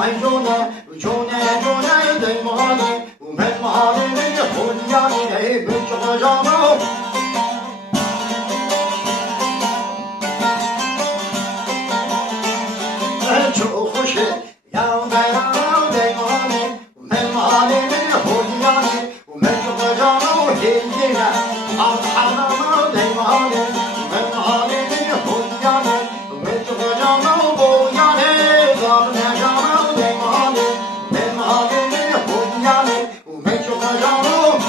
Ay jone, jone, jone, de mane, men mane, de hunyani, de bıçacağım. Çok hoş ya bayram de mane, men mane, de hunyani, men bıçacağım. Hindine, alhanama de mane, men mane, de hunyani, men bıçacağım. Bu yani, zamne canım de mane, men mane, de hunyani, men bıçacağım.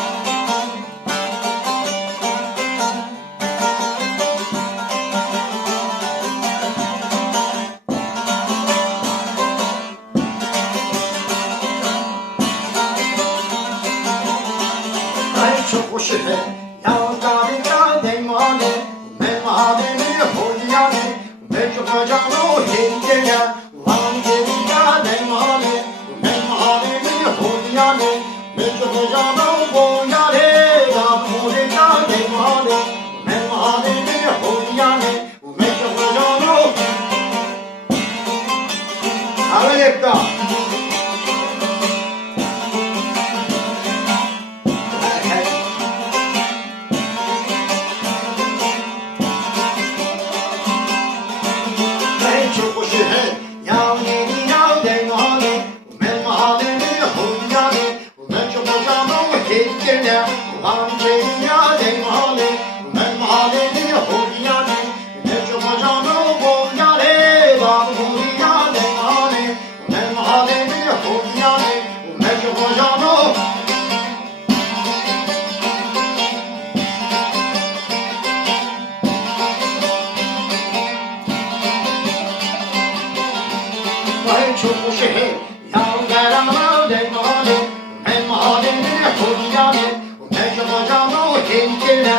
Çok hoş ya gari de mane, men mane, de hunyani, men bıçacağım. Hindine, alhanama de mane, men mane, de hunyani, men bıçacağım. Bu yani, zamne canım de mane, men mane, de hunyani, men bıçacağım. Harika. Çok hoş ya yeni ya de mane, men mane, de hunyani, men bıçacağım. Hindine, alhanama de mane, men mane, de hunyani, men bıçacağım. Bu yani, zamne de mane, men mane, de hunyani, men bıçacağım. Ay çok hoş ya garama de mane, men mane, de hunyani, men bıçacağım. Hindine,